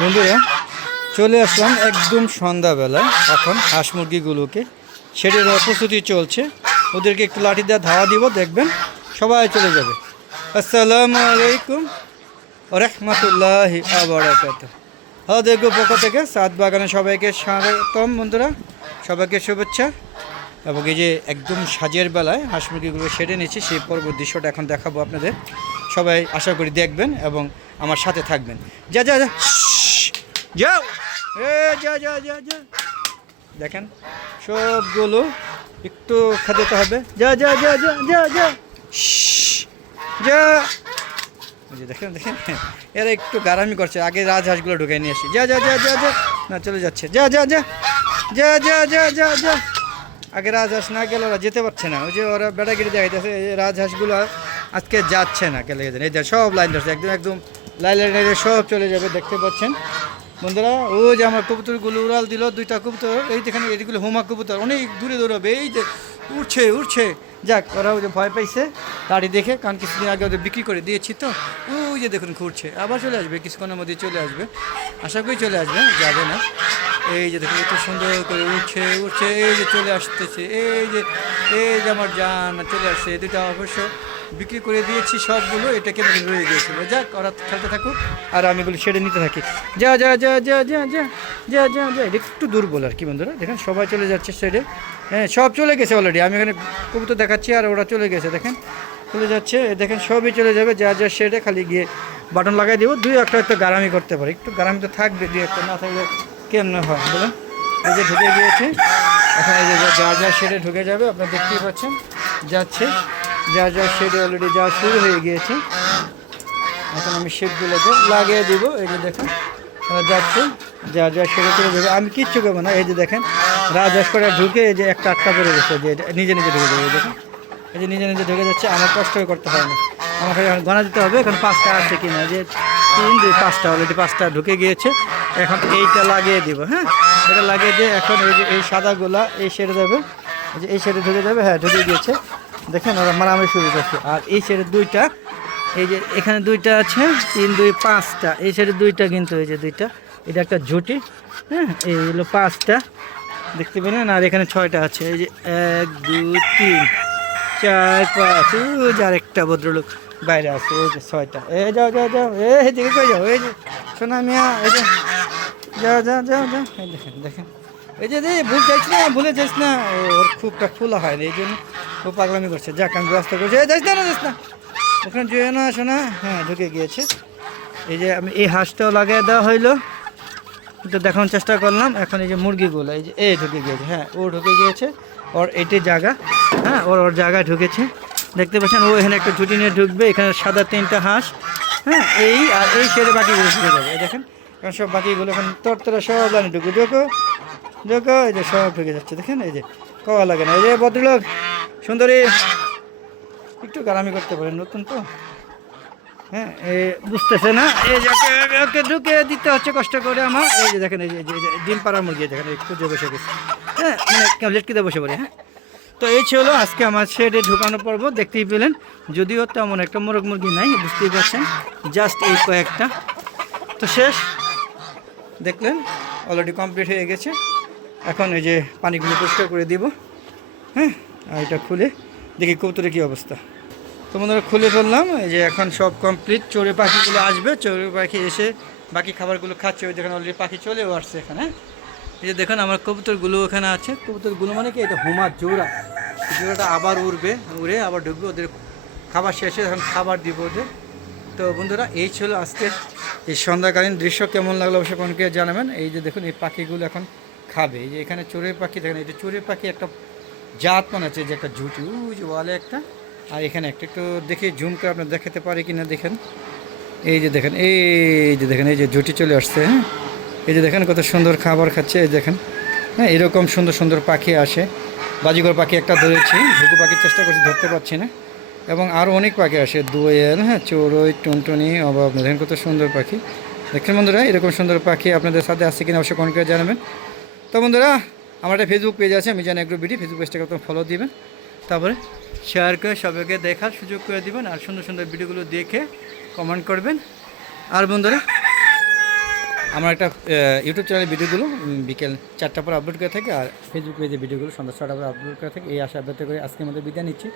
বন্ধুরা চলে আসলাম একদম সন্ধ্যাবেলা। এখন হাঁস মুরগিগুলোকে ছেড়ে দেওয়ার প্রস্তুতি চলছে। ওদেরকে একটু লাঠি দিয়ে ধাওয়া দিব, দেখবেন সবাই চলে যাবে। আসসালামু আলাইকুম রহমতুল্লাহি আবরাকাতুহু। দেখো পক্ষ থেকে সাত বাগানে সবাইকে স্বাগতম। বন্ধুরা সবাইকে শুভেচ্ছা। এবং এই যে একদম সাজের বেলায় হাঁস মুরগিগুলো সেরে নিয়েছি, সেই পরবর্তী দৃশ্যটা এখন দেখাবো আপনাদের। সবাই আশা করি দেখবেন এবং আমার সাথে থাকবেন। যা যা যা যাও, যা যা যা যা। দেখেন সবগুলো একটু খাওয়াতে হবে। যা যা যা যা যা যা যা। যে দেখেন দেখেন এরা একটু গারামি করছে। আগে রাজহাঁসগুলো ঢুকে নিয়ে আসি। যা যা যা যা যা। না চলে যাচ্ছে। যা যা যা যা যা যা যা যা। আগে রাজহাঁস না গেলে ওরা যেতে পারছে না। ওই যে ওরা বেড়াগিরি দেখাইতেছে, এই রাজহাঁসগুলো আজকে যাচ্ছে না গেলে। এই যে সব লাইন ধরছে, একদম একদম লাইন লাইনে সব চলে যাবে, দেখতে পাচ্ছেন বন্ধুরা। ও যে আমার কবুতরগুলো উড়াল দিল, দুইটা কবুতর এই দেখেন, এইগুলো হোমা কবুতর অনেক দূরে দৌড়াবে। এই যে উঠছে উঠছে, যাক ওরা ওই যে ভয় পাইছে দাড়ি দেখে, কারণ কিছুদিন আগে ওদের বিক্রি করে দিয়েছি তো। ওই যে দেখুন ঘুরছে, আবার চলে আসবে কিছুক্ষণের মধ্যে চলে আসবে, আশা করি চলে আসবে, যাবে না। এই যে দেখুন এত সুন্দর করে উঠছে উঠছে, এই যে চলে আসতেছে, এই যে আমার জান চলে আসছে। দুটা অবশ্য বিক্রি করে দিয়েছি সবগুলো, এটা কেমন রয়ে গিয়েছিল। যাক ওরা খেলতে থাকুক আর আমি বলি সেরে নিতে থাকি। যা যা যা যা যা যা যা যা যা। এটা একটু দুর্বল আর কি বন্ধুরা। দেখেন সবাই চলে যাচ্ছে সেরে। হ্যাঁ সব চলে গেছে অলরেডি। আমি এখানে কবুতর দেখাচ্ছি আর ওরা চলে গেছে, দেখেন চলে যাচ্ছে। দেখেন সবই চলে যাবে যা যা সেরে, খালি গিয়ে বাটন লাগাই দিব। দুই একটা একটু গারামি করতে পারে, একটু গারামি তো থাকবে, দুই একটা না থাকলে কেমন হয় বলেন। এই যে ঢুকে গিয়েছে এখন, এই যে যা যা সেরে ঢুকে যাবে, আপনারা দেখতেই পাচ্ছেন যাচ্ছে। যা যা শেড অলরেডি যাওয়া শুরু হয়ে গিয়েছে। এখন আমি শেডগুলোকে লাগিয়ে দিব। এই যে দেখেন যাচ্ছে, যা যা শেডে চলে যাবে, আমি কিচ্ছু করবো না। এই যে দেখেন রাজহাঁস করে ঢুকে এই যে একটা আটকা পড়ে গেছে, যে নিজে নিজে ঢুকে যাবে। দেখেন এই যে নিজে নিজে ঢুকে যাচ্ছে, আমার কষ্ট করতে হয় না। আমাকে এখন গণা দিতে হবে এখন 5টা আছে কিনা, যে 3 2 5টা অলরেডি 5টা ঢুকে গিয়েছে। এখন এইটা লাগিয়ে দিব। হ্যাঁ এটা লাগিয়ে দিয়ে এখন এই যে এই সাদাগুলা এই শেডে যাবে, যে এই শেডে ঢুকে যাবে। হ্যাঁ ঢুকে গিয়েছে, দেখেন ওরা মারামারি শুরু করছে। আর এই সাইডে দুইটা, এই যে এখানে দুইটা আছে, 3 2 5টা, এই সাইডে দুইটা, কিন্তু এই যে দুইটা, এটা একটা ঝুটি। হ্যাঁ এই হলো 5টা, দেখতে পেলেন। আর এখানে 6টা আছে, এই যে 1 2 3 4 5, ওই যে আরেকটা ভদ্রলোক বাইরে আছে, ওই যে 6টা। এই যাও যাও যাও, এই দিকে কই যাও, এই যে সোনা মিয়া, এই যে যাও যাও যাও যাও। এই দেখেন দেখেন, এই যে ভুল যাইস না, ভুলে যাইস না। ওর খুবটা খোলা হয় না, এই জন্য ও পাগলামি করছে। যাক আমি ব্যবস্থা করছি। এই যাইস না, যাইস না, ওখানে জুয়ে না আসো না। হ্যাঁ ঢুকে গিয়েছে। এই যে আমি এই হাঁসটাও লাগিয়ে দেওয়া হইলো, তো দেখানোর চেষ্টা করলাম। এখন এই যে মুরগিগুলো, এই যে ঢুকে গিয়েছে। হ্যাঁ ও ঢুকে গিয়েছে, ওর এটি জায়গা। হ্যাঁ ওর জায়গায় ঢুকেছে, দেখতে পাচ্ছেন। ও এখানে একটা ঝুটি নিয়ে ঢুকবে, এখানে সাদা 3টা হাঁস। হ্যাঁ এই আর এই ছেড়ে বাকিগুলো ঢুকে যাবে। এই দেখেন এখন সব বাকিগুলো এখন তরতরা সব লাইনে ঢুকে ঢুকো দেখো, এই যে সব ঢুকে যাচ্ছে। দেখেন এই যে কওয়া লাগে না। এই যে ভদ্রলোক সুন্দরী একটু গারামি করতে পারেন, নতুন তো। হ্যাঁ বুঝতেছে না, এই যে ওকে ঢুকে দিতে হচ্ছে কষ্ট করে আমার। এই যে দেখেন, এই যে ডিম পাড়া মুরগি দেখেন খুঁজে বসে গেছে। হ্যাঁ মানে কেউ লেটকিতে বসে পড়ে। হ্যাঁ তো এই ছিল আজকে আমার শেডে ঢুকানো পর্ব, দেখতেই পেলেন। যদিও তেমন একটা মোরগ মুরগি নাই, বুঝতেই পারছেন, জাস্ট এই কয়েকটা। তো শেষ দেখলেন, অলরেডি কমপ্লিট হয়ে গেছে। এখন এই যে পানিগুলো পরিষ্কার করে দিব। হ্যাঁ আর এটা খুলে দেখি কবুতরের কী অবস্থা। তো বন্ধুরা খুলে ফেললাম। এই যে এখন সব কমপ্লিট। চড়ে পাখিগুলো আসবে, চড়ে পাখি এসে বাকি খাবারগুলো খাচ্ছে। ওই দেখেন অলরেডি পাখি চলেও আসছে এখানে। এই যে দেখেন আমার কবুতরগুলো ওখানে আছে। কবুতরগুলো মানে কি, এটা হোমার জোড়া। জোড়াটা আবার উড়বে, উড়ে আবার ঢুকবে। ওদের খাবার শেষে এখন খাবার দিব ওদের। তো বন্ধুরা এই ছিল আজকের এই সন্ধ্যাকালীন দৃশ্য। কেমন লাগলো অবশ্যই কোনকে জানাবেন। এই যে দেখুন এই পাখিগুলো এখন খাবে। এই যে এখানে চড়ুই পাখি দেখেন, এটা চড়ুই পাখি একটা জাত মনে হচ্ছে, যে একটা ঝুঁটি ওই যে ওয়ালে একটা, আর এখানে একটা। একটু দেখে জুম করে আপনার দেখাতে পারি কিনা দেখেন। এই যে দেখেন, এই যে দেখেন, এই যে ঝুঁটি চলে আসছে। হ্যাঁ এই যে দেখেন কত সুন্দর খাবার খাচ্ছে। এই দেখেন, হ্যাঁ এরকম সুন্দর সুন্দর পাখি আসে। বাজিগর পাখি একটা ধরেছি, ঘুঘু পাখির চেষ্টা করছি, ধরতে পারছি না। এবং আরও অনেক পাখি আসে, দোয়েল, হ্যাঁ চড়ুই, টুনটুনি, অভাব নেই। দেখেন কত সুন্দর পাখি। দেখেন বন্ধুরা এরকম সুন্দর পাখি আপনাদের সাথে আসছে কিনা অবশ্যই কমেন্ট করে জানাবেন। তো বন্ধুরা আমার একটা ফেসবুক পেজ আছে, মিজান এগ্রো বিডি, ফেসবুক পেজটাকে আপনার ফলো দিবেন, তারপরে শেয়ার করে সবাইকে দেখার সুযোগ করে দিবেন। আর সুন্দর সুন্দর ভিডিওগুলো দেখে কমেন্ট করবেন। আর বন্ধুরা আমার একটা ইউটিউব চ্যানেলের ভিডিওগুলো বিকেল 4টার পর আপলোড করে থাকি, আর ফেসবুক পেজে ভিডিওগুলো সন্ধ্যা 6টার পর আপলোড করে থাকি। এই আশা ব্যক্ত করে আজকে আমাদের বিদায় নিচ্ছি।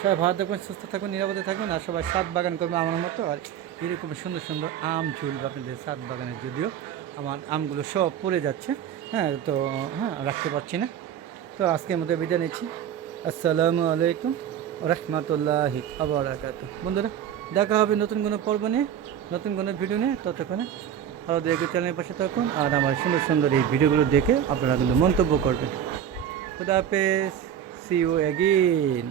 সবাই ভালো থাকবেন, সুস্থ থাকুন, নিরাপদে থাকুন, আর সবাই ছাদ বাগান করবেন আমার মতো। আর এরকম সুন্দর সুন্দর আম ঝুলবে আপনাদের ছাদ বাগানে, যদিও আমার আমগুলো সব পড়ে যাচ্ছে, হ্যাঁ তো হ্যাঁ রাখতে পারছি না। তো আজকে আমাদের বিদায় নিচ্ছি। আসসালামু আলাইকুম রহমতুল্লাহি আবরাকাতুহু। বন্ধুরা, দেখা হবে নতুন কোনো পর্ব নিয়ে, নতুন কোনো ভিডিও নিয়ে। ততক্ষণে ভালো দেখে চ্যানেলের পাশে থাকুন, আর আমার সুন্দর সুন্দর এই ভিডিওগুলো দেখে আপনারা কিন্তু মন্তব্য করবেন। খুদা হাফেজ, সি ইউ অ্যাগেন।